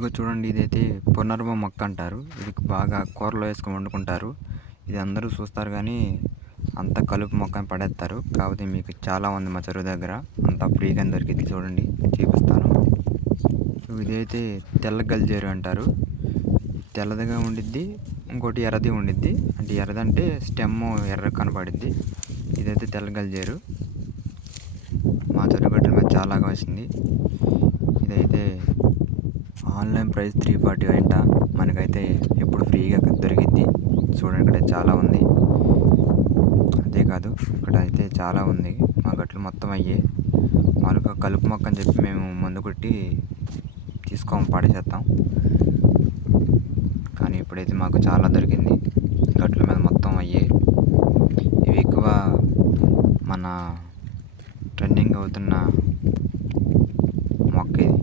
ఇదిగో చూడండి, ఇదైతే పునర్వ మొక్క అంటారు. ఇది బాగా కూరలో వేసుకొని వండుకుంటారు. ఇది అందరూ చూస్తారు కానీ అంత కలుపు మొక్కని పడేస్తారు. కాకపోతే మీకు చాలా ఉంది మా చెరువు దగ్గర, అంతా ఫ్రీగా దొరికింది. చూడండి, చూపిస్తాను. ఇదైతే తెల్ల గల్జేరు అంటారు. తెల్లదిగా ఉండిద్ది, ఇంకోటి ఎర్రది ఉండిద్ది. అంటే ఎర్రదంటే స్టెమ్ ఎర్ర కనపడిద్ది. ఇదైతే తెల్ల గల్జేరు. మా చెరువు గడ్డల మీద చాలా వచ్చింది. ఇదైతే ఆన్లైన్ ప్రైస్ 340 అంట. మనకైతే ఎప్పుడు ఫ్రీగా దొరికిద్ది. చూడండి, ఇక్కడ చాలా ఉంది. అదే కాదు, ఇక్కడ అయితే చాలా ఉంది. మా గట్లు మొత్తం అయ్యే మామూలుగా కలుపు మొక్క అని చెప్పి మేము మందు కొట్టి పడేసేస్తాం. కానీ ఇప్పుడైతే మాకు చాలా దొరికింది. గట్ల మీద మొత్తం అయ్యే. ఇవి ఎక్కువ మన ట్రెండింగ్ అవుతున్న మొక్క ఇది.